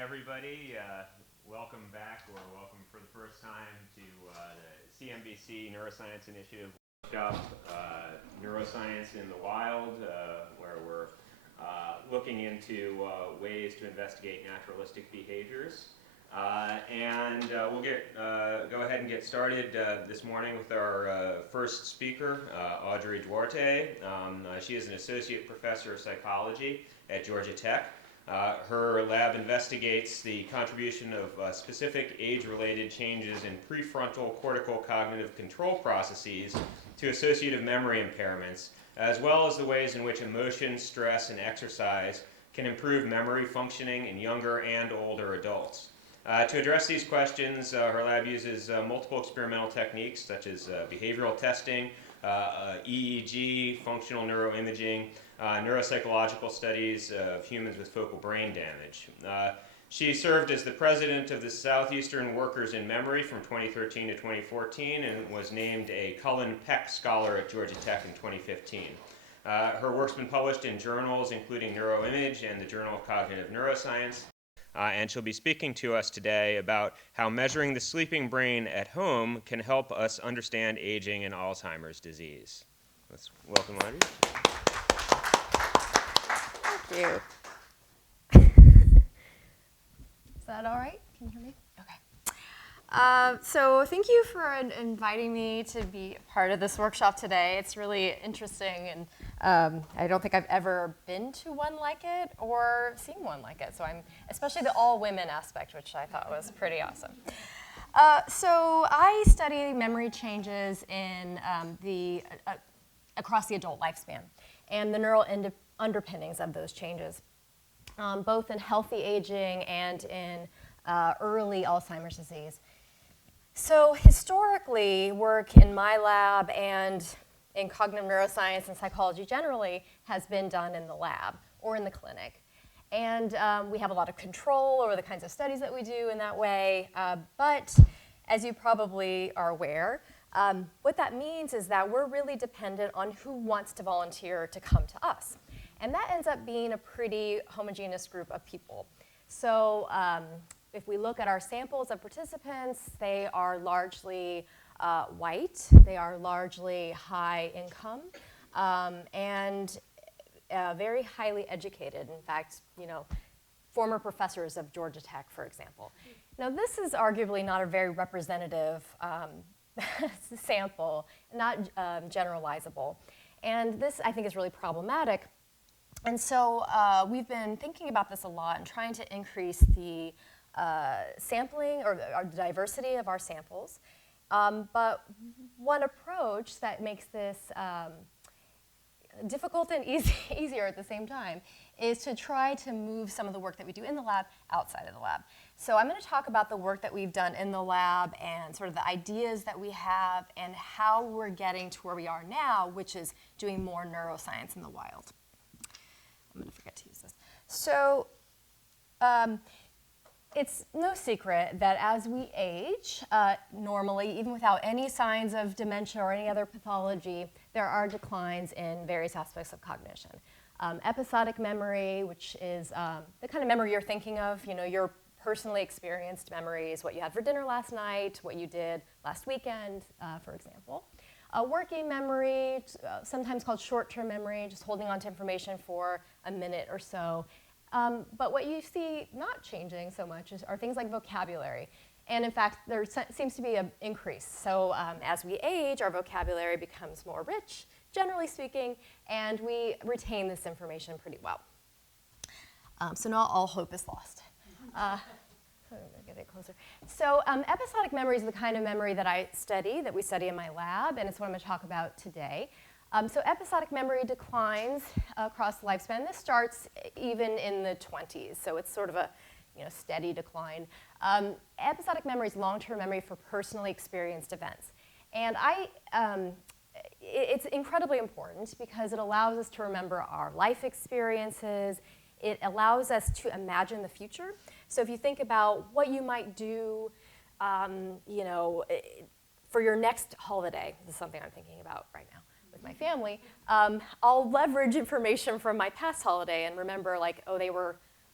Everybody. Welcome back, or welcome for the first time to the CMBC Neuroscience Initiative workshop, Neuroscience in the Wild, where we're looking into ways to investigate naturalistic behaviors. We'll go ahead and get started this morning with our first speaker, Audrey Duarte. She is an associate professor of psychology at Georgia Tech. Her lab investigates the contribution of specific age-related changes in prefrontal cortical cognitive control processes to associative memory impairments, as well as the ways in which emotion, stress, and exercise can improve memory functioning in younger and older adults. To address these questions, her lab uses multiple experimental techniques such as behavioral testing, EEG, functional neuroimaging, neuropsychological studies of humans with focal brain damage. She served as the president of the Southeastern Workers in Memory from 2013 to 2014 and was named a Cullen Peck Scholar at Georgia Tech in 2015. Her work's been published in journals including Neuroimage and the Journal of Cognitive Neuroscience. And she'll be speaking to us today about how measuring the sleeping brain at home can help us understand aging and Alzheimer's disease. Let's welcome Audrey. Thank you. Is that all right? Can you hear me? Okay. So thank you for inviting me to be part of this workshop today. It's really interesting, and I don't think I've ever been to one like it or seen one like it. So especially the all-women aspect, which I thought was pretty awesome. So I study memory changes in across the adult lifespan and the neural underpinnings of those changes, both in healthy aging and in early Alzheimer's disease. So historically, work in my lab and in cognitive neuroscience and psychology generally has been done in the lab or in the clinic. And we have a lot of control over the kinds of studies that we do in that way. But as you probably are aware, what that means is that we're really dependent on who wants to volunteer to come to us. And that ends up being a pretty homogeneous group of people. So if we look at our samples of participants, they are largely white, they are largely high income, and very highly educated. In fact, former professors of Georgia Tech, for example. Now, this is arguably not a very representative sample, not generalizable. And this, I think, is really problematic. And so we've been thinking about this a lot and trying to increase the sampling or the diversity of our samples. But one approach that makes this difficult and easier at the same time is to try to move some of the work that we do in the lab outside of the lab. So I'm going to talk about the work that we've done in the lab and sort of the ideas that we have and how we're getting to where we are now, which is doing more neuroscience in the wild. I'm going to forget to use this. So it's no secret that as we age, normally, even without any signs of dementia or any other pathology, there are declines in various aspects of cognition. Episodic memory, which is the kind of memory you're thinking of, your personally experienced memories, what you had for dinner last night, what you did last weekend, for example. Working memory, sometimes called short-term memory, just holding on to information for a minute or so. But what you see not changing so much are things like vocabulary. And in fact, there seems to be an increase. So as we age, our vocabulary becomes more rich, generally speaking, and we retain this information pretty well. So not all hope is lost. I'm going to get it closer. So episodic memory is the kind of memory that we study in my lab, and it's what I'm going to talk about today. So episodic memory declines across the lifespan. This starts even in the 20s, so it's sort of a steady decline. Episodic memory is long-term memory for personally experienced events. And it's incredibly important because it allows us to remember our life experiences. It allows us to imagine the future. So if you think about what you might do, for your next holiday, this is something I'm thinking about right now with my family, I'll leverage information from my past holiday and remember,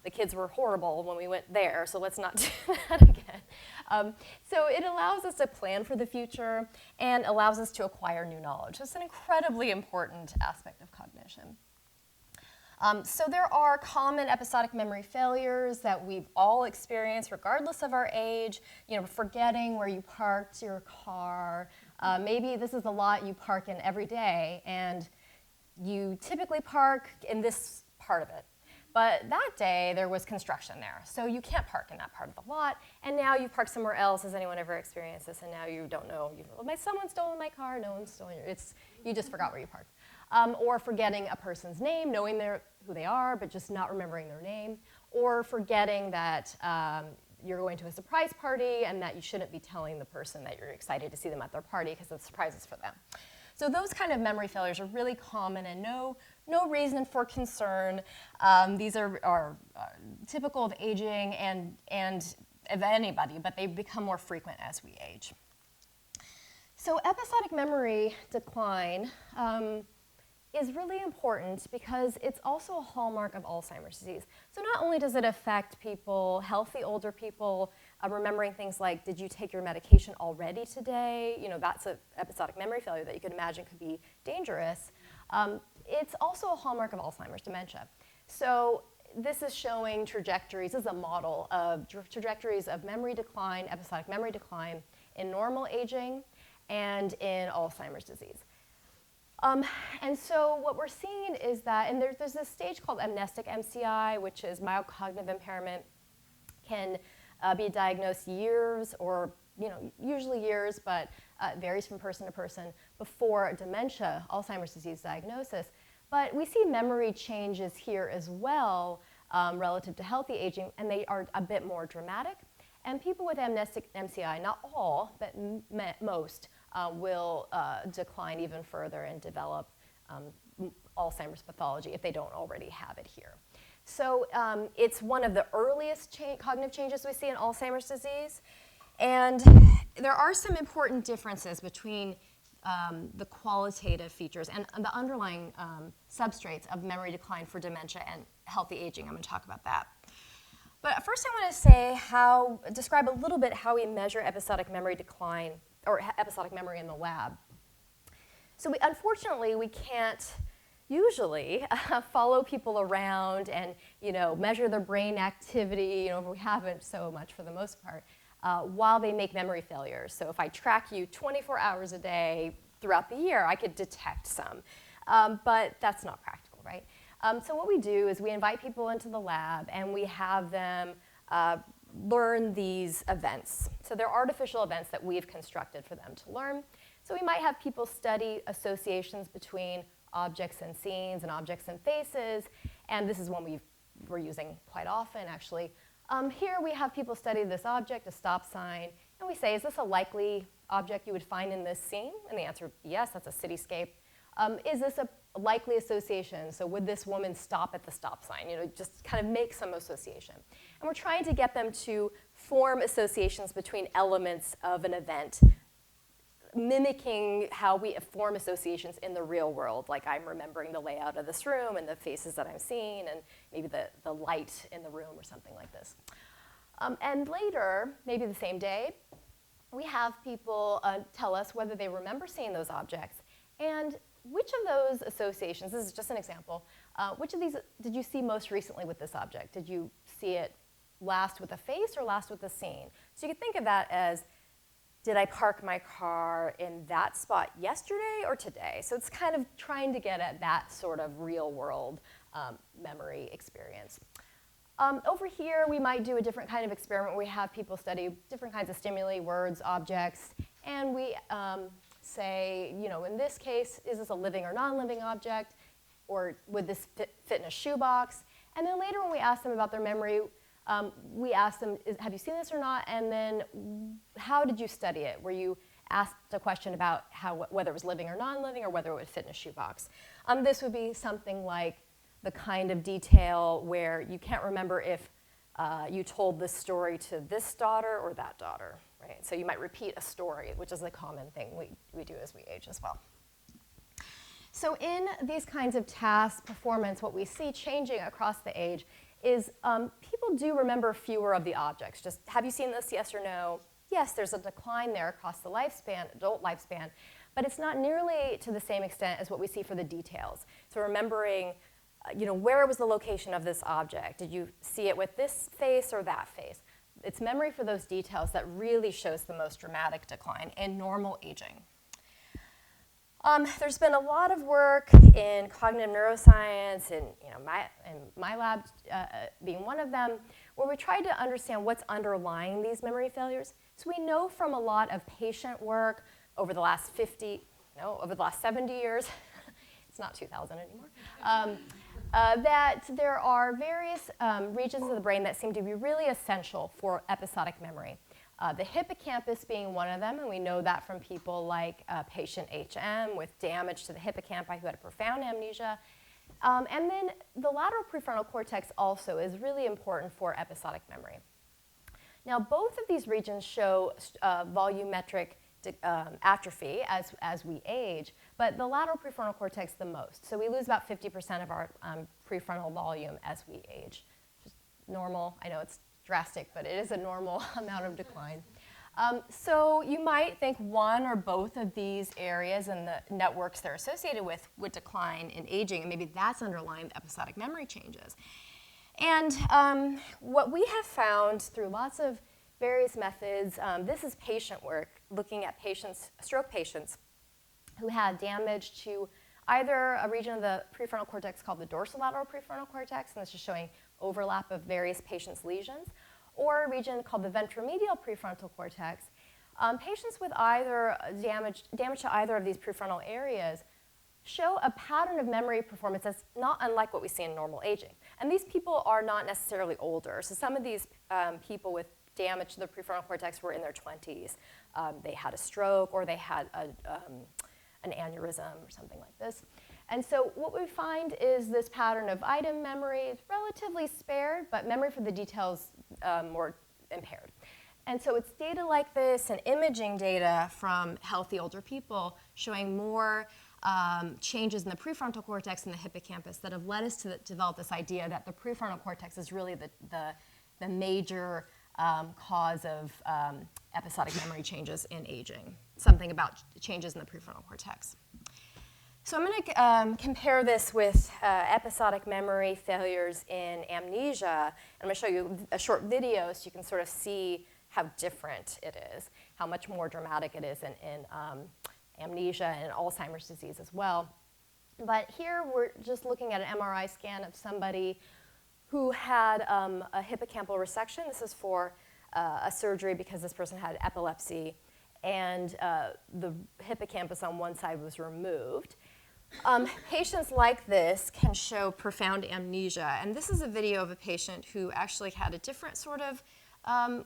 they the kids were horrible when we went there, so let's not do that again. So it allows us to plan for the future and allows us to acquire new knowledge. So it's an incredibly important aspect of cognition. So there are common episodic memory failures that we've all experienced regardless of our age. Forgetting where you parked your car. Maybe this is a lot you park in every day, and you typically park in this part of it. But that day, there was construction there, so you can't park in that part of the lot, and now you park somewhere else. Has anyone ever experienced this? And now you don't know, someone's stolen my car, no one's stolen yours. You just forgot where you parked. Or forgetting a person's name, knowing who they are, but just not remembering their name. Or forgetting that you're going to a surprise party and that you shouldn't be telling the person that you're excited to see them at their party because the surprise is for them. So those kind of memory failures are really common and no reason for concern. These are typical of aging and of anybody, but they become more frequent as we age. So episodic memory decline is really important because it's also a hallmark of Alzheimer's disease. So not only does it affect people, healthy older people, remembering things like, did you take your medication already today? That's an episodic memory failure that you could imagine could be dangerous. It's also a hallmark of Alzheimer's dementia. So this is showing trajectories, this is a model of trajectories of memory decline, episodic memory decline in normal aging and in Alzheimer's disease. And so what we're seeing is that, and there's this stage called amnestic MCI, which is mild cognitive impairment, can be diagnosed years or, usually years, but varies from person to person, before dementia, Alzheimer's disease diagnosis. But we see memory changes here as well relative to healthy aging, and they are a bit more dramatic. And people with amnestic MCI, not all, but most, will decline even further and develop Alzheimer's pathology if they don't already have it here. So it's one of the earliest cognitive changes we see in Alzheimer's disease. And there are some important differences between the qualitative features and the underlying substrates of memory decline for dementia and healthy aging. I'm going to talk about that. But first I want to say describe a little bit how we measure episodic memory decline or episodic memory in the lab. So unfortunately, we can't usually follow people around and measure their brain activity. We haven't so much for the most part while they make memory failures. So if I track you 24 hours a day throughout the year, I could detect some, but that's not practical, right? So what we do is we invite people into the lab and we have them learn these events. So they're artificial events that we've constructed for them to learn. So we might have people study associations between objects and scenes and objects and faces, and this is one we're using quite often, actually. Here we have people study this object, a stop sign, and we say, is this a likely object you would find in this scene? And the answer, yes, that's a cityscape. Is this a likely association? So would this woman stop at the stop sign? Just kind of make some association. And we're trying to get them to form associations between elements of an event, mimicking how we form associations in the real world, like I'm remembering the layout of this room and the faces that I'm seeing and maybe the light in the room or something like this. And later, maybe the same day, we have people tell us whether they remember seeing those objects and which of those associations, this is just an example, which of these did you see most recently with this object? Did you see it last with a face or last with a scene? So you could think of that as, did I park my car in that spot yesterday or today? So it's kind of trying to get at that sort of real world memory experience. Over here, we might do a different kind of experiment where we have people study different kinds of stimuli, words, objects, and we say, in this case, is this a living or non-living object, or would this fit in a shoebox? And then later when we ask them about their memory, we ask them, have you seen this or not? And then how did you study it? Were you asked a question about whether it was living or non-living or whether it would fit in a shoebox? This would be something like the kind of detail where you can't remember if you told this story to this daughter or that daughter, right? So you might repeat a story, which is a common thing we do as we age as well. So in these kinds of task performance, what we see changing across the age is people do remember fewer of the objects. Just, have you seen this, yes or no? Yes, there's a decline there across the lifespan, adult lifespan, but it's not nearly to the same extent as what we see for the details. So remembering, where was the location of this object? Did you see it with this face or that face? It's memory for those details that really shows the most dramatic decline in normal aging. There's been a lot of work in cognitive neuroscience, and my lab being one of them, where we tried to understand what's underlying these memory failures. So we know from a lot of patient work over the last 70 years, it's not 2000 anymore, that there are various regions of the brain that seem to be really essential for episodic memory. The hippocampus being one of them, and we know that from people like patient HM with damage to the hippocampi who had a profound amnesia. And then the lateral prefrontal cortex also is really important for episodic memory. Now, both of these regions show volumetric atrophy as we age, but the lateral prefrontal cortex the most. So we lose about 50% of our prefrontal volume as we age. Just normal. I know it's drastic, but it is a normal amount of decline. So you might think one or both of these areas and the networks they're associated with would decline in aging, and maybe that's underlying the episodic memory changes. And what we have found through lots of various methods, this is patient work looking at stroke patients who had damage to either a region of the prefrontal cortex called the dorsolateral prefrontal cortex, and this is showing overlap of various patients' lesions, or a region called the ventromedial prefrontal cortex. Patients with either damage to either of these prefrontal areas show a pattern of memory performance that's not unlike what we see in normal aging. And these people are not necessarily older. So some of these people with damage to the prefrontal cortex were in their 20s. They had a stroke, or they had an aneurysm or something like this. And so what we find is this pattern of item memory is relatively spared, but memory for the details more impaired. And so it's data like this and imaging data from healthy older people showing more changes in the prefrontal cortex and the hippocampus that have led us to develop this idea that the prefrontal cortex is really the major cause of episodic memory changes in aging, something about changes in the prefrontal cortex. So I'm going to compare this with episodic memory failures in amnesia. I'm going to show you a short video so you can sort of see how different it is, how much more dramatic it is in amnesia and Alzheimer's disease as well. But here we're just looking at an MRI scan of somebody who had a hippocampal resection. This is for a surgery because this person had epilepsy, and the hippocampus on one side was removed. Patients like this can show profound amnesia, and this is a video of a patient who actually had a different sort of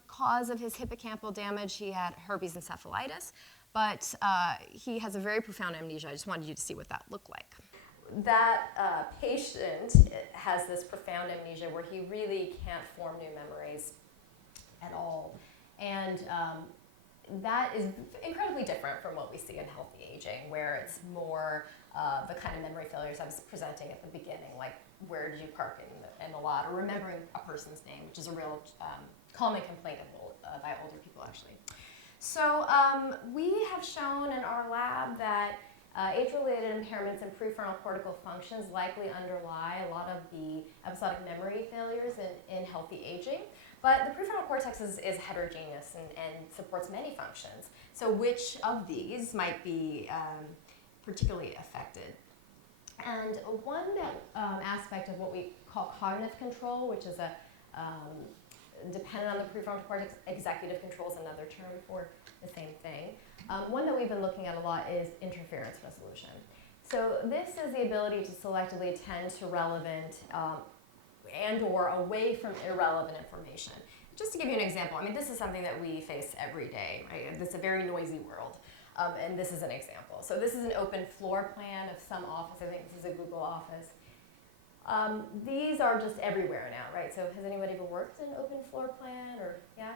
cause of his hippocampal damage. He had herpes encephalitis, but he has a very profound amnesia. I just wanted you to see what that looked like. That patient has this profound amnesia where he really can't form new memories at all, and that is incredibly different from what we see in healthy aging, where it's more the kind of memory failures I was presenting at the beginning, like where did you park in the lot, or remembering a person's name, which is a real common complaint by older people, actually. So we have shown in our lab that age-related impairments in prefrontal cortical functions likely underlie a lot of the episodic memory failures in healthy aging. But the prefrontal cortex is heterogeneous and supports many functions. So which of these might be particularly affected? And one aspect of what we call cognitive control, which is dependent on the prefrontal cortex, executive control is another term for the same thing. One that we've been looking at a lot is interference resolution. So this is the ability to selectively attend to relevant and or away from irrelevant information. Just to give you an example, I mean, this is something that we face every day, right? It's a very noisy world, and this is an example. So this is an open floor plan of some office. I think this is a Google office. These are just everywhere now, right? So has anybody ever worked in an open floor plan, or, yeah?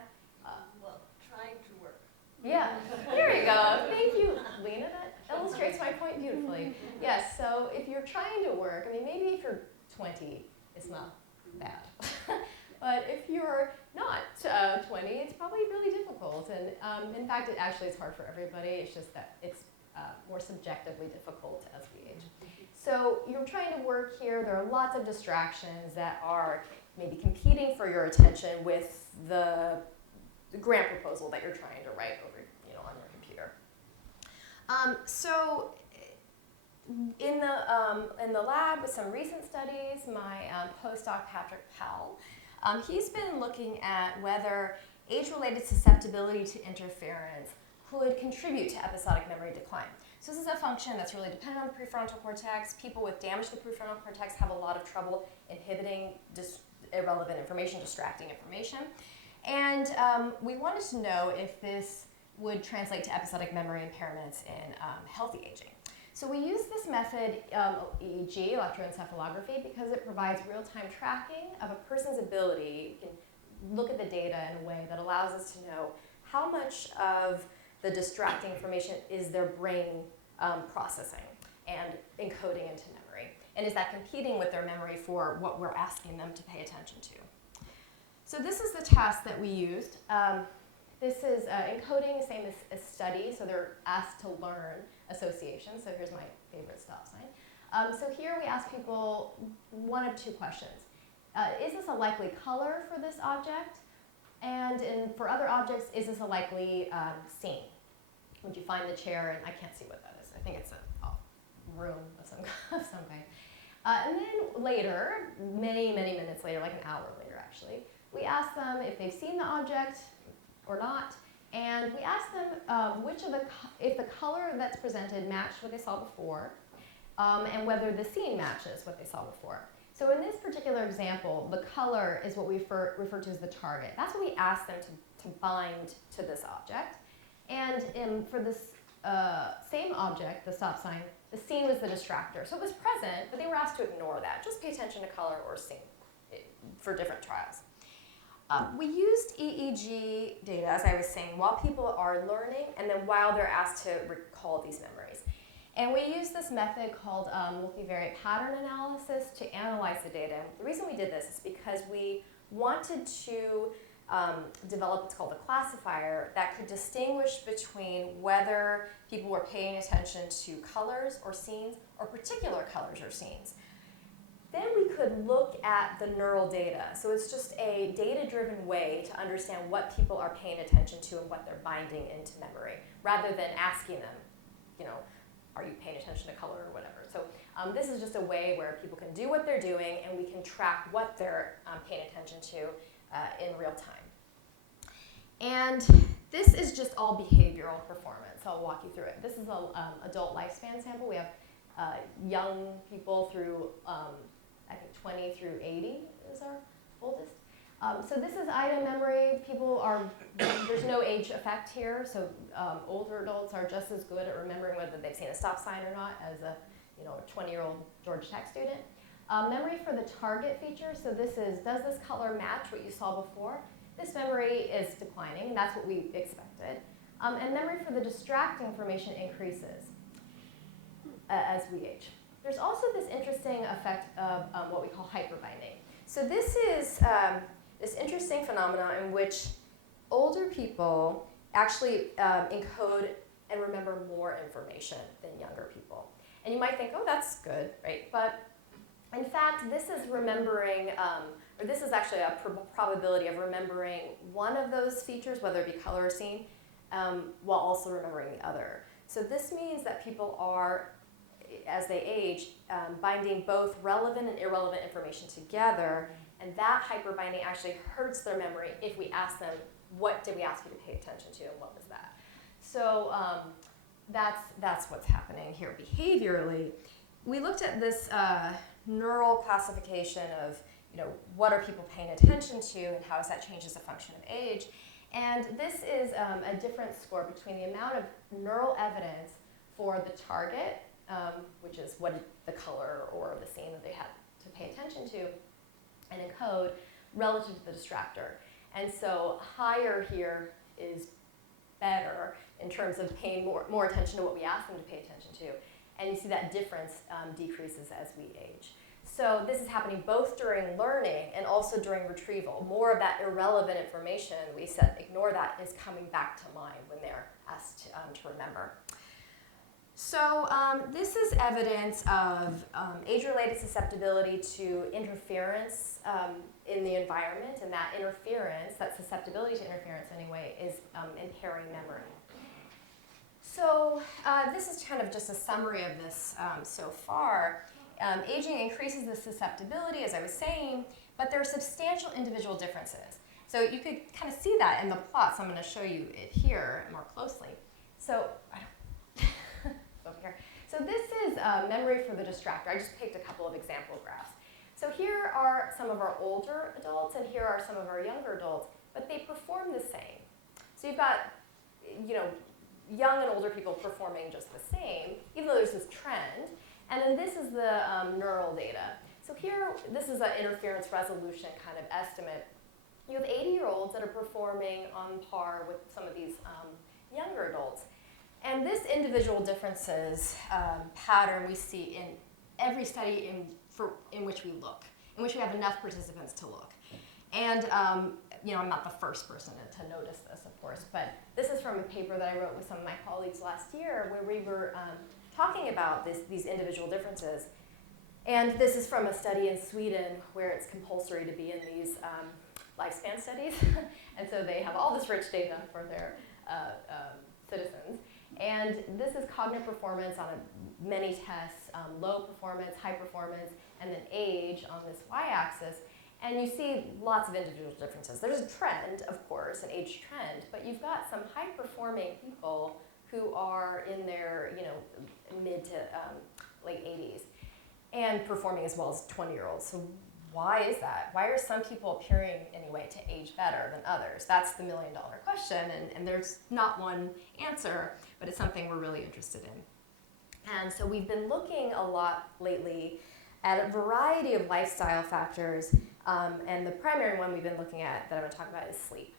Well, trying to work. Yeah, here we go. Thank you, Lena. That illustrates my point beautifully. Yes, so if you're trying to work, I mean, maybe if you're 20, it's not bad. But if you're not 20, it's probably really difficult. And in fact, it actually is hard for everybody. It's just that it's more subjectively difficult as we age. So you're trying to work here. There are lots of distractions that are maybe competing for your attention with the grant proposal that you're trying to write over, on your computer. So in the lab with some recent studies, my postdoc Patrick Powell, he's been looking at whether age-related susceptibility to interference could contribute to episodic memory decline. So this is a function that's really dependent on the prefrontal cortex. People with damage to the prefrontal cortex have a lot of trouble inhibiting irrelevant information, distracting information. And we wanted to know if this would translate to episodic memory impairments in healthy aging. So we use this method, EEG, electroencephalography, because it provides real-time tracking of a person's ability. You can look at the data in a way that allows us to know how much of the distracting information is their brain processing and encoding into memory. And is that competing with their memory for what we're asking them to pay attention to? So this is the task that we used. This is encoding, same as study, so they're asked to learn association. So here's my favorite stop sign. So here we ask people one of two questions. Is this a likely color for this object? And for other objects, is this a likely scene? Would you find the chair? And I can't see what that is. I think it's a room of some kind. And then later, many minutes later, like an hour later actually, we ask them if they've seen the object or not, and we ask them if the color that's presented matched what they saw before, and whether the scene matches what they saw before. So in this particular example, the color is what we refer to as the target. That's what we ask them to bind to this object. And for this same object, the stop sign, the scene was the distractor. So it was present, but they were asked to ignore that. Just pay attention to color or scene for different trials. We used EEG data, as I was saying, while people are learning and then while they're asked to recall these memories. And we used this method called multivariate pattern analysis to analyze the data. The reason we did this is because we wanted to develop what's called a classifier that could distinguish between whether people were paying attention to colors or scenes or particular colors or scenes. Then we could look at the neural data. So it's just a data-driven way to understand what people are paying attention to and what they're binding into memory, rather than asking them, are you paying attention to color or whatever. So this is just a way where people can do what they're doing and we can track what they're paying attention to in real time. And this is just all behavioral performance. So I'll walk you through it. This is an adult lifespan sample. We have young people through, I think 20 through 80 is our oldest. So this is item memory. There's no age effect here, so older adults are just as good at remembering whether they've seen a stop sign or not as a 20-year-old Georgia Tech student. Memory for the target feature, so this is, does this color match what you saw before? This memory is declining, and that's what we expected. And memory for the distracting information increases as we age. There's also this interesting effect of what we call hyperbinding. So this is this interesting phenomenon in which older people actually encode and remember more information than younger people. And you might think, oh, that's good, right? But in fact, this is remembering, or this is actually a probability of remembering one of those features, whether it be color or scene, while also remembering the other. So this means that people are, as they age, binding both relevant and irrelevant information together, and that hyperbinding actually hurts their memory if we ask them, what did we ask you to pay attention to, and what was that? So that's what's happening here behaviorally. We looked at this neural classification of, what are people paying attention to and how does that change as a function of age. And this is a different score between the amount of neural evidence for the target, which is the color or the scene that they had to pay attention to and encode, relative to the distractor. And so higher here is better in terms of paying more attention to what we ask them to pay attention to. And you see that difference decreases as we age. So this is happening both during learning and also during retrieval. More of that irrelevant information, we said ignore that, is coming back to mind when they're asked to remember. So this is evidence of age-related susceptibility to interference in the environment, and that interference, that susceptibility to interference anyway, is impairing memory. So this is kind of just a summary of this so far. Aging increases the susceptibility, as I was saying, but there are substantial individual differences. So you could kind of see that in the plots. I'm going to show you it here more closely. So, over here. So this is memory for the distractor. I just picked a couple of example graphs. So here are some of our older adults, and here are some of our younger adults, but they perform the same. So you've got, young and older people performing just the same, even though there's this trend. And then this is the neural data. So here, this is an interference resolution kind of estimate. You have 80-year-olds that are performing on par with some of these younger adults. And this individual differences pattern we see in every study in which we look, in which we have enough participants to look. And I'm not the first person to notice this, of course, but this is from a paper that I wrote with some of my colleagues last year where we were talking about these individual differences. And this is from a study in Sweden where it's compulsory to be in these lifespan studies. And so they have all this rich data for their citizens. And this is cognitive performance on many tests, low performance, high performance, and then age on this y-axis. And you see lots of individual differences. There's a trend, of course, an age trend, but you've got some high-performing people who are in their mid to late 80s and performing as well as 20-year-olds. So why is that? Why are some people appearing anyway to age better than others? That's the million-dollar question, and there's not one answer, but it's something we're really interested in. And so we've been looking a lot lately at a variety of lifestyle factors, and the primary one we've been looking at that I'm going to talk about is sleep.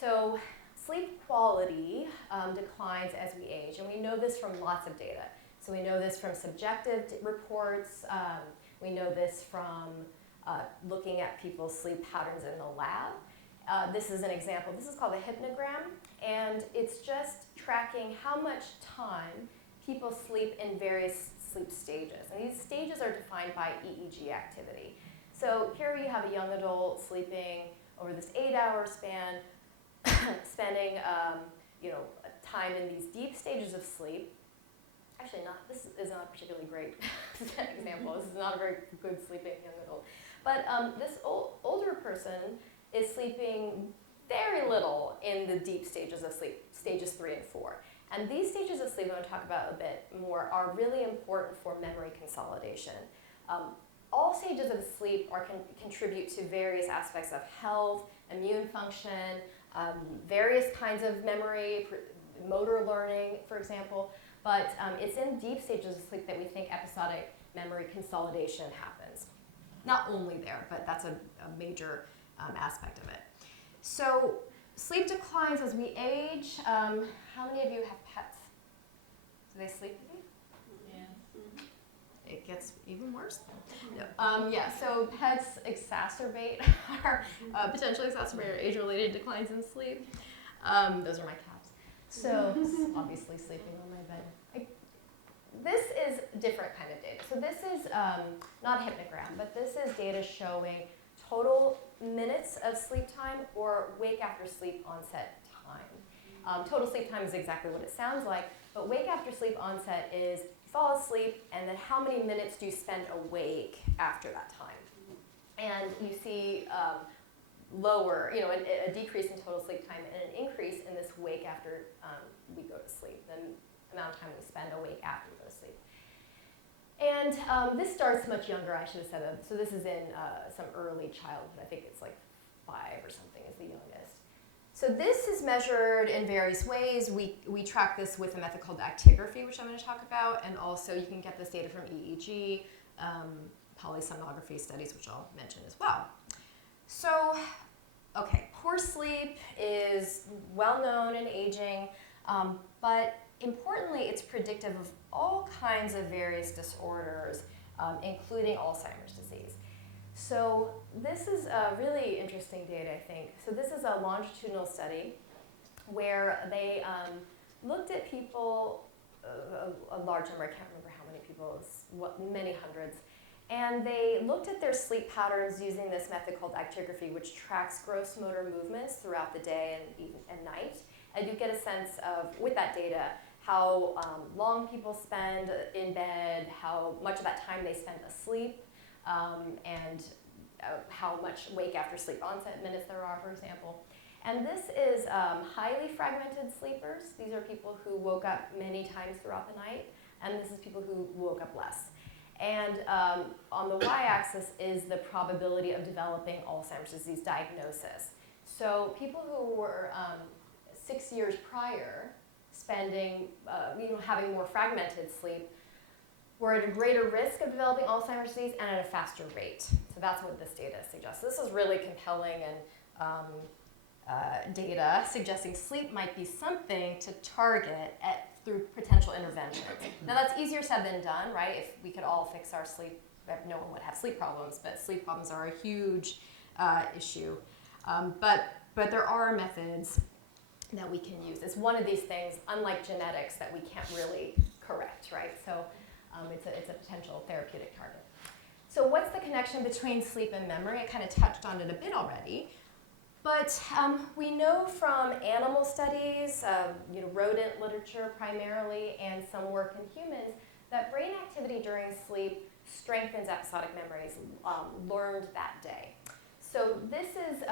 So sleep quality declines as we age, and we know this from lots of data. So we know this from subjective reports. We know this from looking at people's sleep patterns in the lab. This is an example. This is called a hypnogram, and it's just tracking how much time people sleep in various sleep stages. And these stages are defined by EEG activity. So here you have a young adult sleeping over this 8-hour span, spending time in these deep stages of sleep. Actually, this is not a particularly great example. This is not a very good sleeping young adult. But this older person is sleeping very little in the deep stages of sleep, stages 3 and 4. And these stages of sleep I'm going to talk about a bit more are really important for memory consolidation. All stages of sleep contribute to various aspects of health, immune function, various kinds of memory, motor learning, for example. But it's in deep stages of sleep that we think episodic memory consolidation happens. Not only there, but that's a major aspect of it. So sleep declines as we age. How many of you have pets? Do they sleep with you? Yeah. It gets even worse. So pets exacerbate potentially exacerbate our age-related declines in sleep. Those are my cats. So obviously sleeping on my bed. This is a different kind of data. So this is not a hypnogram, but this is data showing total minutes of sleep time or wake after sleep onset time. Total sleep time is exactly what it sounds like, but wake after sleep onset is you fall asleep and then how many minutes do you spend awake after that time? And you see lower, a decrease in total sleep time and an increase in this wake after we go to sleep, the amount of time we spend awake after we go to sleep. And this starts much younger, I should have said that. So this is in some early childhood. I think it's like 5 or something is the youngest. So this is measured in various ways. We track this with a method called actigraphy, which I'm going to talk about, and also you can get this data from EEG, polysomnography studies, which I'll mention as well. So, okay, poor sleep is well known in aging, but importantly, it's predictive of all kinds of various disorders, including Alzheimer's disease. So this is really interesting data, I think. So this is a longitudinal study where they looked at people, a large number, I can't remember how many people, many hundreds, and they looked at their sleep patterns using this method called actigraphy, which tracks gross motor movements throughout the day and night. And you get a sense of, with that data, how long people spend in bed, how much of that time they spend asleep, and how much wake after sleep onset minutes there are, for example. And this is highly fragmented sleepers. These are people who woke up many times throughout the night, and this is people who woke up less. And on the y-axis is the probability of developing Alzheimer's disease diagnosis. So people who were 6 years prior spending, having more fragmented sleep, were at a greater risk of developing Alzheimer's disease and at a faster rate. So that's what this data suggests. This is really compelling and data suggesting sleep might be something to target through potential interventions. Now that's easier said than done, right? If we could all fix our sleep, no one would have sleep problems, but sleep problems are a huge issue. But there are methods that we can use. It's one of these things, unlike genetics, that we can't really correct, right? So it's a potential therapeutic target. So what's the connection between sleep and memory? I kind of touched on it a bit already. But we know from animal studies, rodent literature primarily, and some work in humans, that brain activity during sleep strengthens episodic memories learned that day. So this is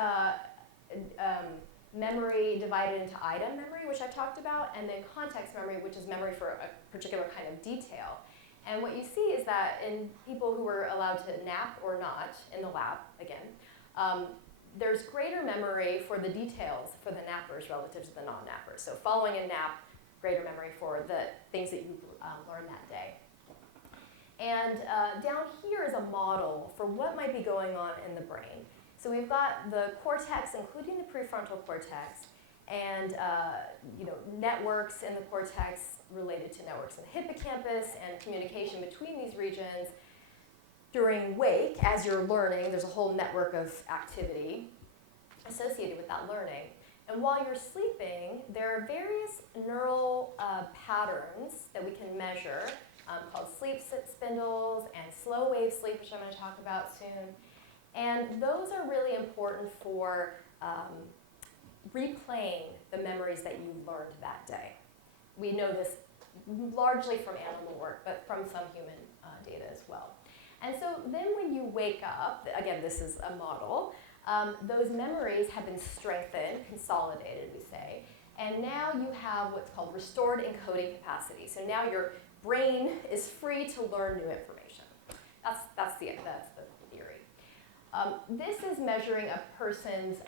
memory divided into item memory, which I talked about, and then context memory, which is memory for a particular kind of detail. And what you see is that in people who were allowed to nap or not in the lab, again, there's greater memory for the details for the nappers relative to the non-nappers. So following a nap, greater memory for the things that you learned that day. And down here is a model for what might be going on in the brain. So we've got the cortex, including the prefrontal cortex, and networks in the cortex related to networks in the hippocampus and communication between these regions. During wake, as you're learning, there's a whole network of activity associated with that learning. And while you're sleeping, there are various neural patterns that we can measure called sleep spindles and slow wave sleep, which I'm going to talk about soon. And those are really important for replaying the memories that you learned that day. We know this largely from animal work, but from some human data as well. And so then when you wake up, again, this is a model, those memories have been strengthened, consolidated, we say, and now you have what's called restored encoding capacity. So now your brain is free to learn new information. That's the theory. This is measuring a person's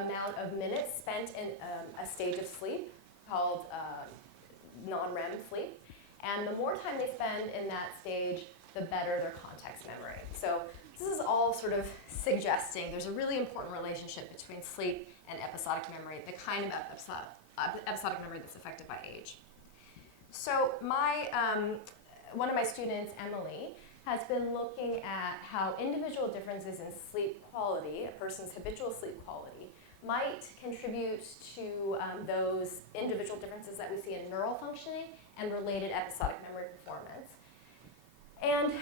amount of minutes spent in a stage of sleep called non-REM sleep. And the more time they spend in that stage, the better their context memory. So this is all sort of suggesting there's a really important relationship between sleep and episodic memory, the kind of episodic memory that's affected by age. So one of my students, Emily, has been looking at how individual differences in sleep quality, a person's habitual sleep quality, might contribute to those individual differences that we see in neural functioning and related episodic memory performance. And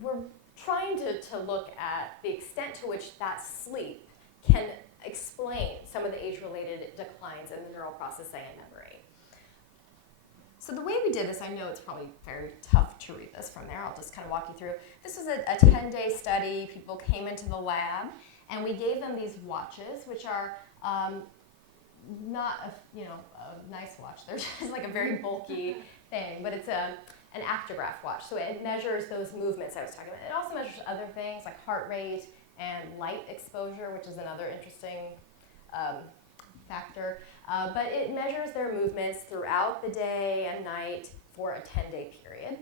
we're trying to look at the extent to which that sleep can explain some of the age-related declines in the neural processing and memory. So the way we did this, I know it's probably very tough to read this from there. I'll just kind of walk you through. This was a 10-day study. People came into the lab, and we gave them these watches, which are not a nice watch. They're just like a very bulky thing, but it's an actigraph watch. So it measures those movements I was talking about. It also measures other things like heart rate and light exposure, which is another interesting factor. But it measures their movements throughout the day and night for a 10-day period.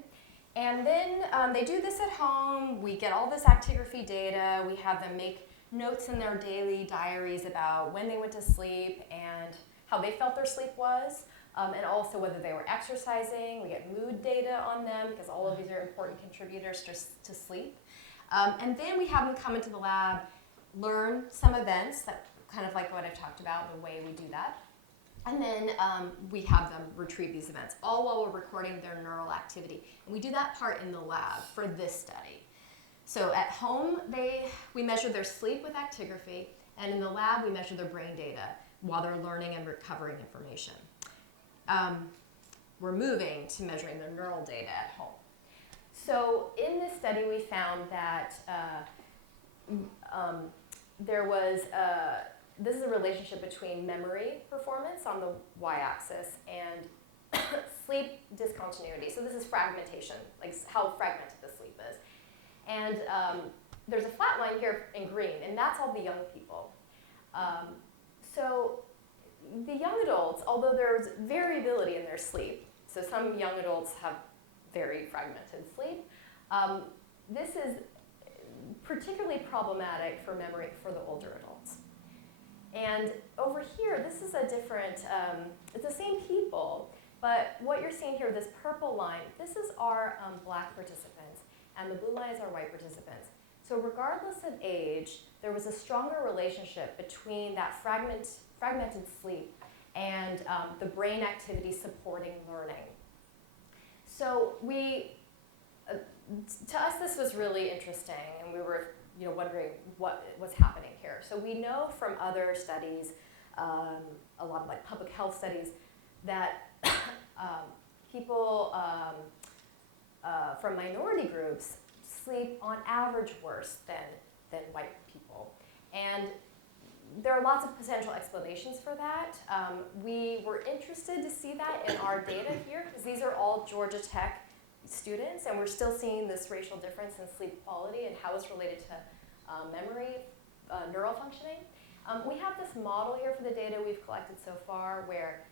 And then they do this at home. We get all this actigraphy data. We have them make notes in their daily diaries about when they went to sleep and how they felt their sleep was, and also whether they were exercising. We get mood data data on them because all of these are important contributors to sleep. And then we have them come into the lab, learn some events, that kind of like what I've talked about, the way we do that. And then we have them retrieve these events, all while we're recording their neural activity. And we do that part in the lab for this study. So at home, we measure their sleep with actigraphy, and in the lab, we measure their brain data while they're learning and recovering information. We're moving to measuring their neural data at home. So in this study, we found that there was this is a relationship between memory performance on the y-axis and sleep discontinuity. So this is fragmentation, like how fragmented the sleep is. And there's a flat line here in green, and that's all the young people. So the young adults, although there's variability in their sleep, so some young adults have very fragmented sleep, this is particularly problematic for memory for the older adults. And over here, this is a different, it's the same people, but what you're seeing here, this purple line, this is our black participants, and the blue line is our white participants. So regardless of age, there was a stronger relationship between that fragmented sleep and the brain activity supporting learning. So to us, this was really interesting, and we were wondering what was happening here. So we know from other studies, a lot of like public health studies, that people from minority groups sleep on average worse than white people. And there are lots of potential explanations for that. We were interested to see that in our data here, because these are all Georgia Tech students, and we're still seeing this racial difference in sleep quality and how it's related to memory, neural functioning. We have this model here for the data we've collected so far where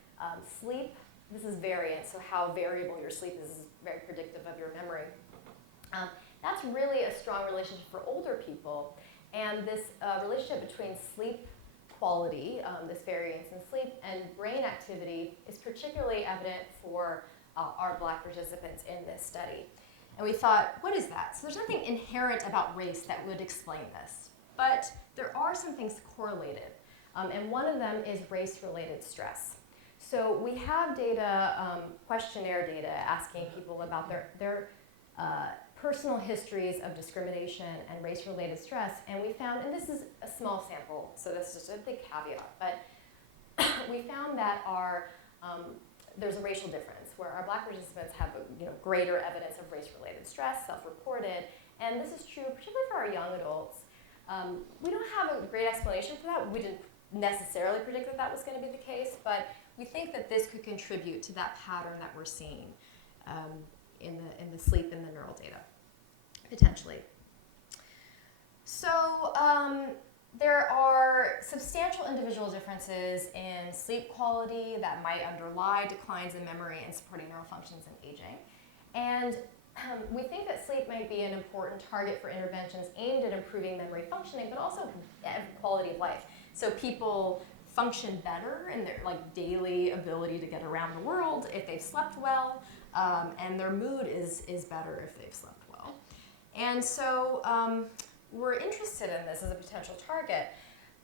sleep, this is variance, so how variable your sleep is very predictive of your memory. That's really a strong relationship for older people, and this relationship between sleep quality, this variance in sleep, and brain activity is particularly evident for our black participants in this study. And we thought, what is that? So there's nothing inherent about race that would explain this, but there are some things correlated, and one of them is race-related stress. So we have data, questionnaire data, asking people about their personal histories of discrimination and race-related stress, and we found, and this is a small sample, so this is just a big caveat, but we found that there's a racial difference where our black participants have greater evidence of race-related stress, self-reported, and this is true particularly for our young adults. We don't have a great explanation for that. We didn't necessarily predict that that was going to be the case, but we think that this could contribute to that pattern that we're seeing in the sleep and the neural data, potentially. So there are substantial individual differences in sleep quality that might underlie declines in memory and supporting neural functions and aging. And we think that sleep might be an important target for interventions aimed at improving memory functioning, but also quality of life. So people function better in their daily ability to get around the world if they've slept well, and their mood is better if they've slept well. And so we're interested in this as a potential target.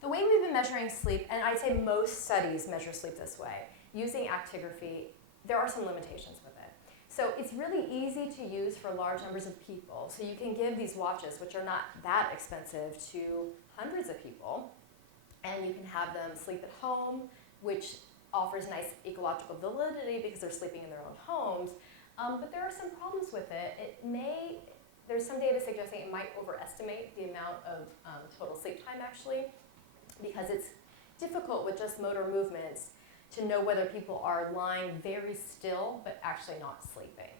The way we've been measuring sleep, and I'd say most studies measure sleep this way, using actigraphy, there are some limitations with it. So it's really easy to use for large numbers of people. So you can give these watches, which are not that expensive, to hundreds of people, and you can have them sleep at home, which offers nice ecological validity because they're sleeping in their own homes. But there are some problems with it. There's some data suggesting it might overestimate the amount of total sleep time, actually, because it's difficult with just motor movements to know whether people are lying very still but actually not sleeping.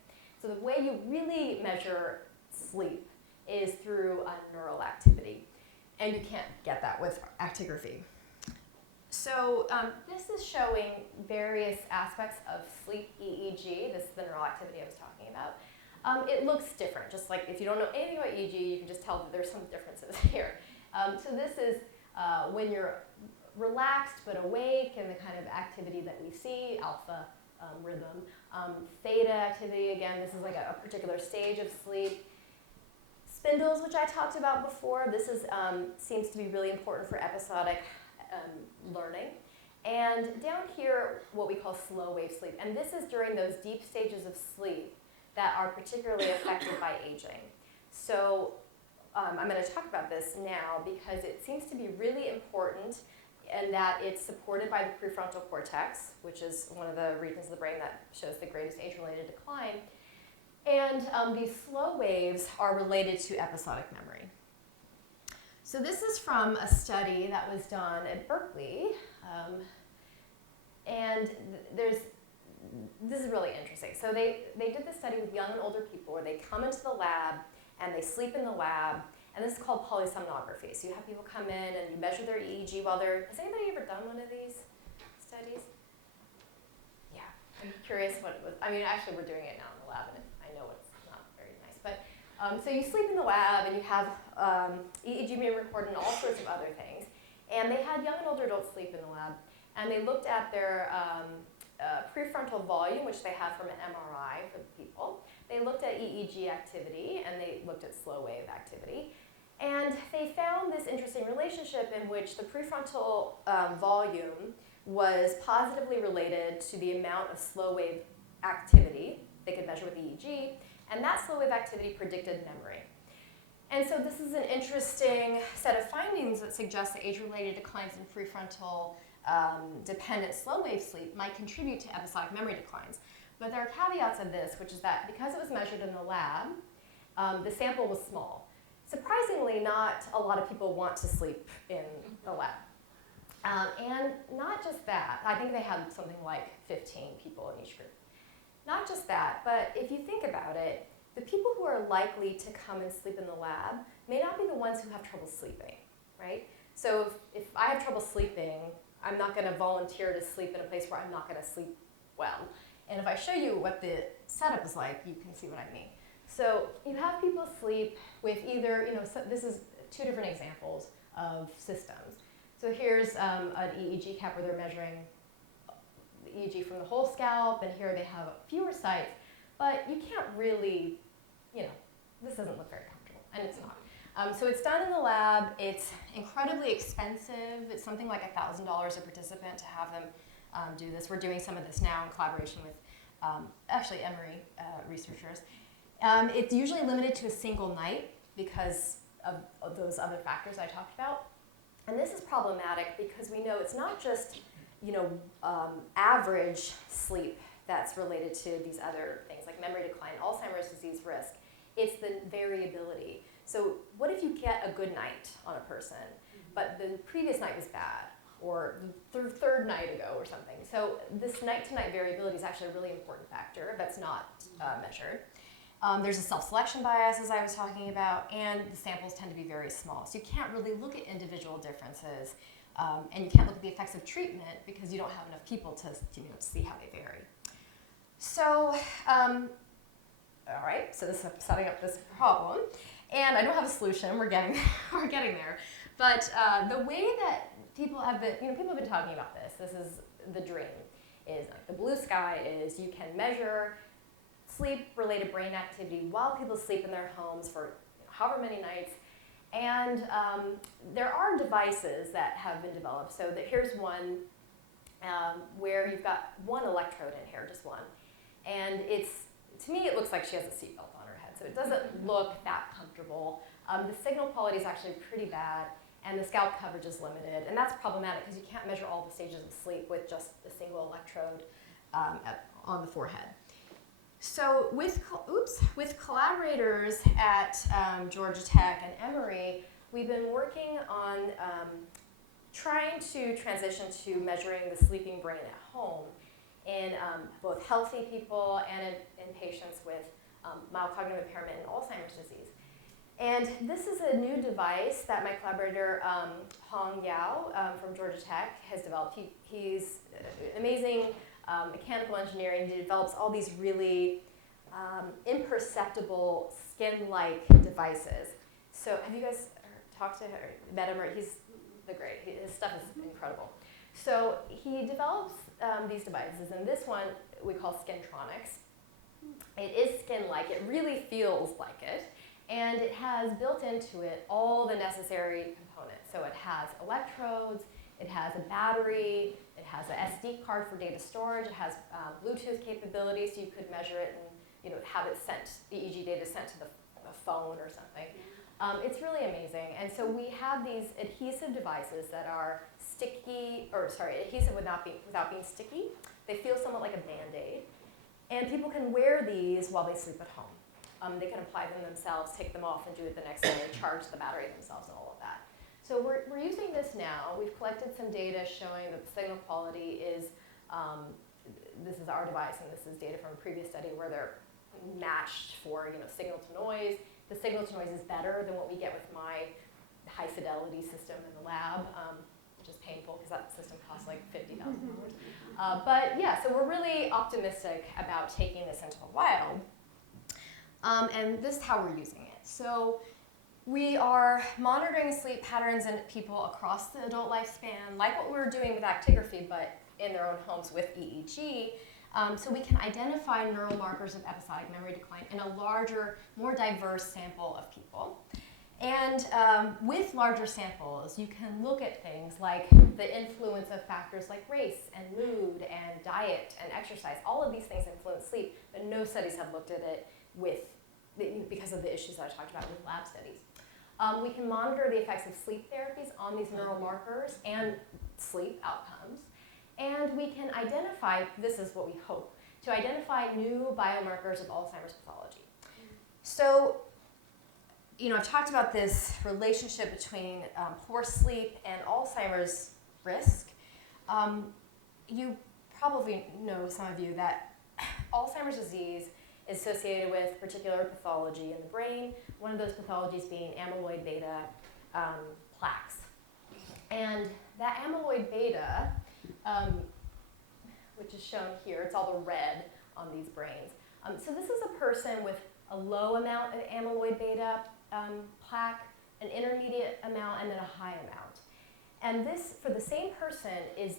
So the way you really measure sleep is through neural activity, and you can't get that with actigraphy. So this is showing various aspects of sleep EEG. This is the neural activity I was talking about. It looks different, just like if you don't know anything about EEG, you can just tell that there's some differences here. So this is when you're relaxed but awake, and the kind of activity that we see, alpha rhythm. Theta activity, again, this is like a particular stage of sleep. Spindles, which I talked about before, this is, seems to be really important for episodic learning. And down here, what we call slow wave sleep. And this is during those deep stages of sleep that are particularly affected by aging. So I'm going to talk about this now because it seems to be really important in that it's supported by the prefrontal cortex, which is one of the regions of the brain that shows the greatest age-related decline. And these slow waves are related to episodic memory. So this is from a study that was done at Berkeley. And this is really interesting. So they did this study with young and older people where they come into the lab and they sleep in the lab. And this is called polysomnography. So you have people come in and you measure their EEG while they're, has anybody ever done one of these studies? Yeah, I'm curious what it was. I mean, actually we're doing it now in the lab and I know it's not very nice. But so you sleep in the lab and you have EEG being recorded and all sorts of other things. And they had young and older adults sleep in the lab and they looked at their prefrontal volume, which they have from an MRI for the people. They looked at EEG activity and they looked at slow wave activity. And they found this interesting relationship in which the prefrontal volume was positively related to the amount of slow wave activity they could measure with EEG, and that slow wave activity predicted memory. And so this is an interesting set of findings that suggest that age-related declines in prefrontal dependent slow wave sleep might contribute to episodic memory declines. But there are caveats of this, which is that because it was measured in the lab, the sample was small. Surprisingly, not a lot of people want to sleep in the lab. And not just that, I think they had something like 15 people in each group. Not just that, but if you think about it, the people who are likely to come and sleep in the lab may not be the ones who have trouble sleeping, right? So if I have trouble sleeping, I'm not going to volunteer to sleep in a place where I'm not going to sleep well. And if I show you what the setup is like, you can see what I mean. So you have people sleep with either, so this is two different examples of systems. So here's an EEG cap where they're measuring the EEG from the whole scalp, and here they have fewer sites, but you can't really, this doesn't look very comfortable, and it's not. So it's done in the lab. It's incredibly expensive. It's something like $1,000 a participant to have them do this. We're doing some of this now in collaboration with actually Emory researchers. It's usually limited to a single night because of those other factors I talked about. And this is problematic because we know it's not just average sleep that's related to these other things like memory decline, Alzheimer's disease risk. It's the variability. So what if you get a good night on a person, but the previous night was bad, or the third night ago or something? So this night-to-night variability is actually a really important factor that's not measured. There's a self-selection bias, as I was talking about, and the samples tend to be very small. So you can't really look at individual differences, and you can't look at the effects of treatment because you don't have enough people to see how they vary. So, all right, so this is setting up this problem. And I don't have a solution, we're getting there. But the way that people have been, people have been talking about this is the dream, is like the blue sky is you can measure sleep-related brain activity while people sleep in their homes for however many nights. And there are devices that have been developed. So here's one where you've got one electrode in here, just one. And to me, it looks like she has a seatbelt on her head. So it doesn't look that comfortable. The signal quality is actually pretty bad, and the scalp coverage is limited. And that's problematic because you can't measure all the stages of sleep with just a single electrode on the forehead. So with collaborators at Georgia Tech and Emory, we've been working on trying to transition to measuring the sleeping brain at home in both healthy people and in patients with mild cognitive impairment and Alzheimer's disease. And this is a new device that my collaborator Hong Yao from Georgia Tech has developed. He's an amazing mechanical engineer, and he develops all these really imperceptible skin-like devices. So have you guys talked to him or met him? He's the great. His stuff is incredible. So he develops these devices, and this one we call skintronics. It is skin-like, it really feels like it, and it has built into it all the necessary components. So it has electrodes, it has a battery, it has an SD card for data storage, it has Bluetooth capability, so you could measure it and have it sent, EEG data sent to the phone or something. It's really amazing. And so we have these adhesive devices that are adhesive without being sticky. They feel somewhat like a Band-Aid. And people can wear these while they sleep at home. They can apply them themselves, take them off, and do it the next day, charge the battery themselves and all of that. So we're using this now. We've collected some data showing that the signal quality is, this is our device, and this is data from a previous study where they're matched for signal to noise. The signal to noise is better than what we get with my high fidelity system in the lab, which is painful because that system costs like $50,000. But yeah, so we're really optimistic about taking this into the wild. And this is how we're using it. So we are monitoring sleep patterns in people across the adult lifespan, like what we were doing with actigraphy, but in their own homes with EEG. So we can identify neural markers of episodic memory decline in a larger, more diverse sample of people. And with larger samples, you can look at things like the influence of factors like race and mood and diet and exercise. All of these things influence sleep, but no studies have looked at it because of the issues that I talked about with lab studies. We can monitor the effects of sleep therapies on these neural markers and sleep outcomes. And we can identify, this is what we hope, to identify new biomarkers of Alzheimer's pathology. So, I've talked about this relationship between poor sleep and Alzheimer's risk. You probably know, some of you, that Alzheimer's disease is associated with particular pathology in the brain, one of those pathologies being amyloid beta plaques. And that amyloid beta, which is shown here, it's all the red on these brains. So this is a person with a low amount of amyloid beta plaque, an intermediate amount, and then a high amount. And this, for the same person, is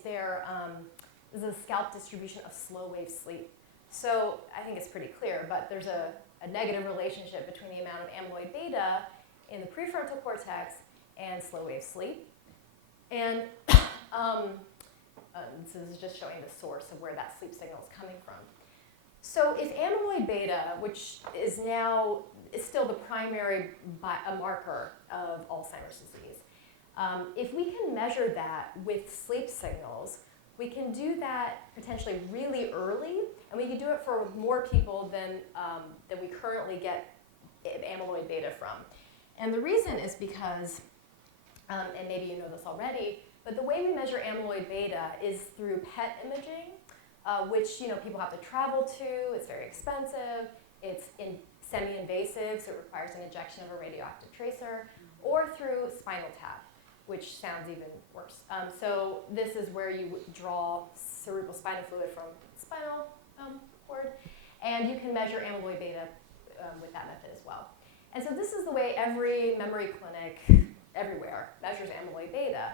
is a scalp distribution of slow wave sleep. So I think it's pretty clear, but there's a negative relationship between the amount of amyloid beta in the prefrontal cortex and slow wave sleep. And this is just showing the source of where that sleep signal is coming from. So if amyloid beta, which is still the primary marker of Alzheimer's disease, if we can measure that with sleep signals, we can do that potentially really early, and we can do it for more people than we currently get amyloid beta from. And the reason is because, and maybe you know this already, but the way we measure amyloid beta is through PET imaging, which people have to travel to. It's very expensive. It's semi-invasive, so it requires an injection of a radioactive tracer, or through spinal tap, which sounds even worse. So this is where you draw cerebral spinal fluid from the spinal cord, and you can measure amyloid beta with that method as well. And so this is the way every memory clinic everywhere measures amyloid beta.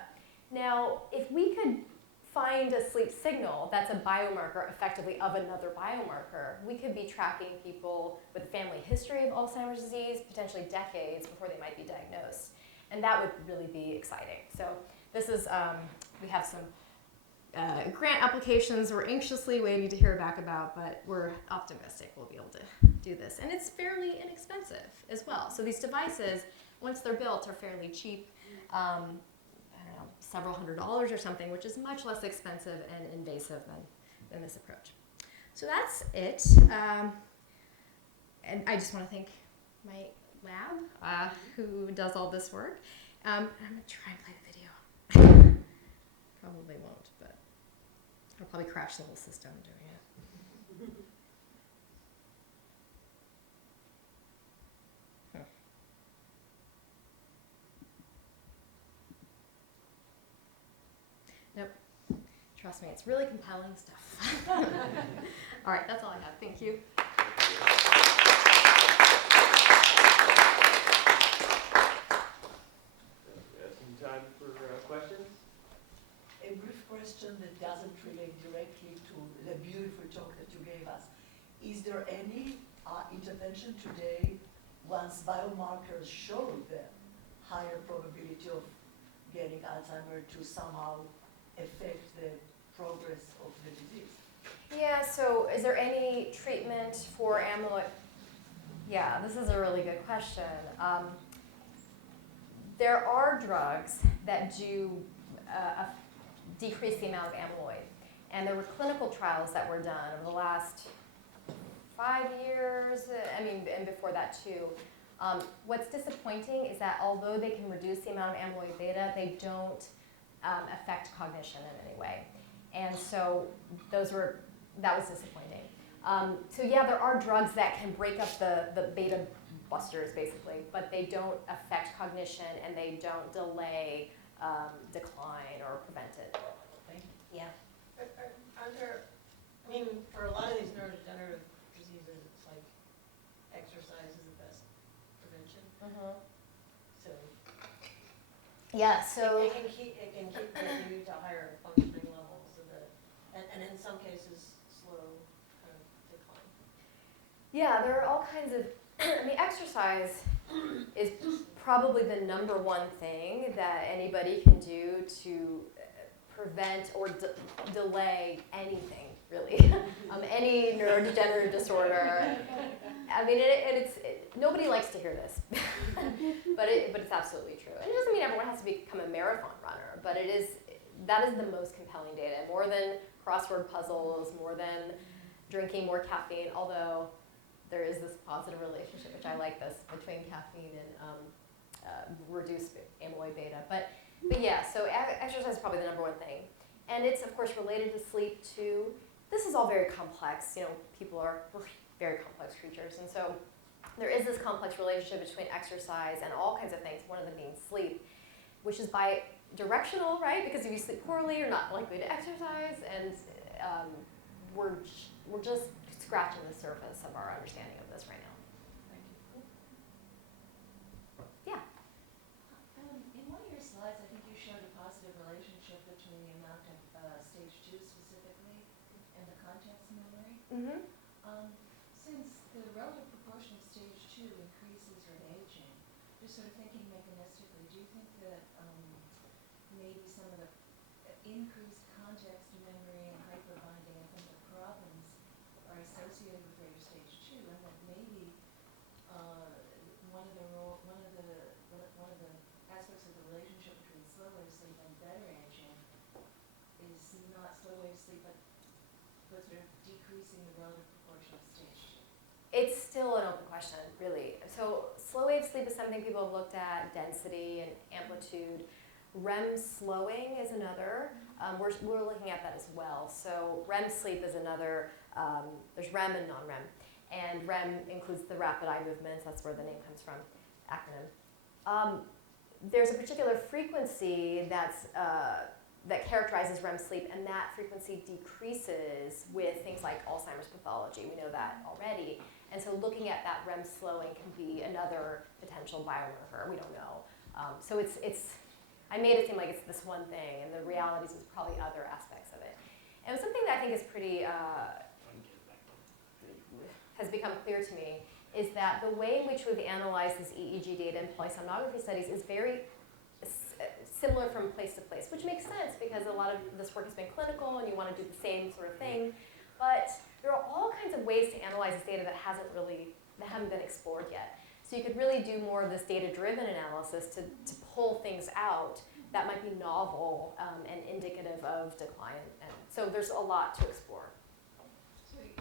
Now, if we could find a sleep signal that's a biomarker effectively of another biomarker, we could be tracking people with a family history of Alzheimer's disease, potentially decades before they might be diagnosed. And that would really be exciting. So this is, we have some grant applications we're anxiously waiting to hear back about, but we're optimistic we'll be able to do this. And it's fairly inexpensive as well. So these devices, once they're built, are fairly cheap. I don't know, several $100s or something, which is much less expensive and invasive than this approach. So that's it. And I just want to thank my lab, who does all this work. I'm going to try and play the video. Probably won't, but I'll probably crash the whole system doing it. Nope. Trust me, it's really compelling stuff. All right, that's all I have. Thank you. We have some time for questions. A brief question that doesn't relate directly to the beautiful talk that you cognition today, once biomarkers show the higher probability of getting Alzheimer to somehow affect the progress of the disease. Yeah, so is there any treatment for amyloid? Yeah, this is a really good question. There are drugs that do decrease the amount of amyloid. And there were clinical trials that were done over the last 5 years, and before that too. What's disappointing is that although they can reduce the amount of amyloid beta, they don't affect cognition in any way. And so that was disappointing. So yeah, there are drugs that can break up the beta busters basically, but they don't affect cognition and they don't delay decline or prevent it. Thank you. Yeah. Are there, for a lot of these neurodegenerative diseases, it's like exercise is the best prevention. So Yeah, so it can keep getting you to higher functioning levels so that, and in some cases, slow kind of decline. yeah, there are all kinds of, exercise is probably the number one thing that anybody can do to prevent or delay anything, really. Any neurodegenerative disorder. Nobody likes to hear this, but it's absolutely true. And it doesn't mean everyone has to become a marathon runner, but that is the most compelling data, more than crossword puzzles, more than drinking more caffeine, although there is this positive relationship, which I like this, between caffeine and reduced amyloid beta. But yeah, so exercise is probably the number one thing. And it's, of course, related to sleep, too. This is all very complex. People are very complex creatures. And so there is this complex relationship between exercise and all kinds of things, one of them being sleep, which is bi-directional, right? Because if you sleep poorly, you're not likely to exercise. And we're just scratching the surface of our understanding of this right now. Thank you. Yeah. In one of your slides, I think you showed a positive relationship between the amount of stage 2 specifically and the context memory. Mm-hmm. Since the relative proportion of stage 2 increases with aging, just sort of thinking mechanistically, do you think that maybe some of the increased context memory and hyperbinding and some of the problems are associated with greater stage 2, and that maybe one of the aspects of the relationship between slow wave sleep and better aging is not slow wave sleep, but sort of decreasing the relative proportion of stage 2? It's still an open question, really. So slow wave sleep is something people have looked at, density and amplitude. REM slowing is another. We're looking at that as well. So REM sleep is another. There's REM and non-REM. And REM includes the rapid eye movements. That's where the name comes from, acronym. There's a particular frequency that characterizes REM sleep, and that frequency decreases with things like Alzheimer's pathology. We know that already. And so looking at that REM slowing can be another potential biomarker. We don't know. So I made it seem like it's this one thing, and the reality is probably other aspects of it. And something that I think is pretty, has become clear to me, is that the way in which we've analyzed this EEG data in polysomnography studies is very similar from place to place, which makes sense because a lot of this work has been clinical and you want to do the same sort of thing. But there are all kinds of ways to analyze this data that haven't been explored yet. So you could really do more of this data-driven analysis to pull things out that might be novel and indicative of decline. And so there's a lot to explore. So you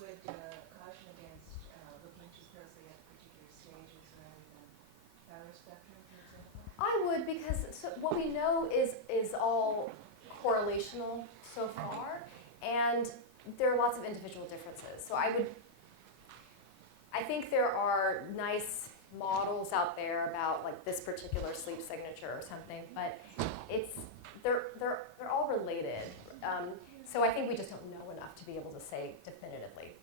would caution against looking too closely at particular stages rather than power spectrum, for example? I would, because what we know is all correlational so far, and there are lots of individual differences. So I think there are nice models out there about like this particular sleep signature or something, but they're all related. So I think we just don't know enough to be able to say definitively.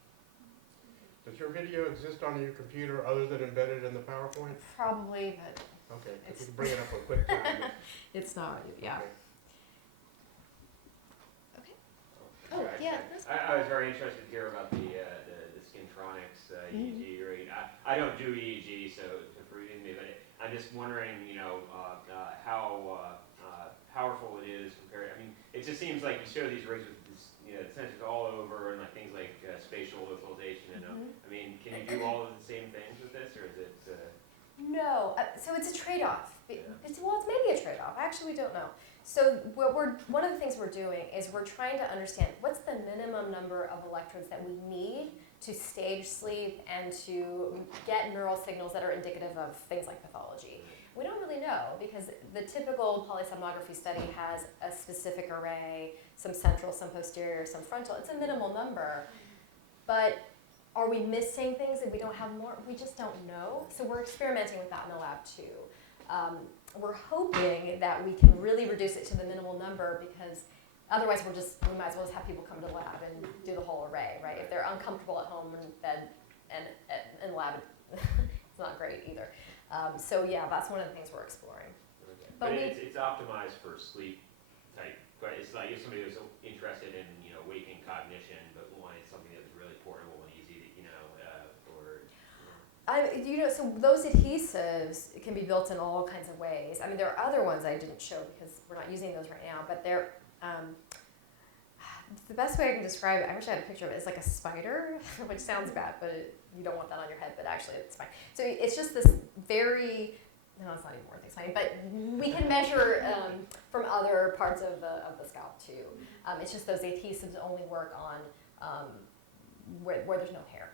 Does your video exist on your computer other than embedded in the PowerPoint? Probably, but Okay, if you can bring it up on QuickTime. it's not, yeah. Okay. Oh, yeah. I was very interested to hear about the Skintronics EEG I don't do EEG, so forgive me, but I'm just wondering, how powerful it is compared. I mean, it just seems like you show these rigs with this, the sensors all over and like things like spatial localization. And I mean, can you do all of the same things with this, or is it? No, so it's a trade-off. Yeah. Well, it's maybe a trade-off. Actually, we don't know. So one of the things we're doing is we're trying to understand what's the minimum number of electrodes that we need to stage sleep and to get neural signals that are indicative of things like pathology. We don't really know because the typical polysomnography study has a specific array, some central, some posterior, some frontal. It's a minimal number, but are we missing things and we don't have more? We just don't know. So we're experimenting with that in the lab too. We're hoping that we can really reduce it to the minimal number because otherwise we might as well just have people come to the lab and do the whole array, right? If they're uncomfortable at home in bed and in the lab, it's not great either. So yeah, that's one of the things we're exploring. Okay. But it's optimized for sleep type. But it's like if somebody was interested in waking cognition, but wanted something that was really portable and easy to So those adhesives can be built in all kinds of ways. I mean, there are other ones I didn't show because we're not using those right now, but they're, the best way I can describe it, I wish I had a picture of it, it's like a spider, which sounds bad, but you don't want that on your head, but actually it's fine. So it's just this very, no, it's not even worth explaining, but we can measure from other parts of the scalp too. It's just those adhesives only work on where there's no hair.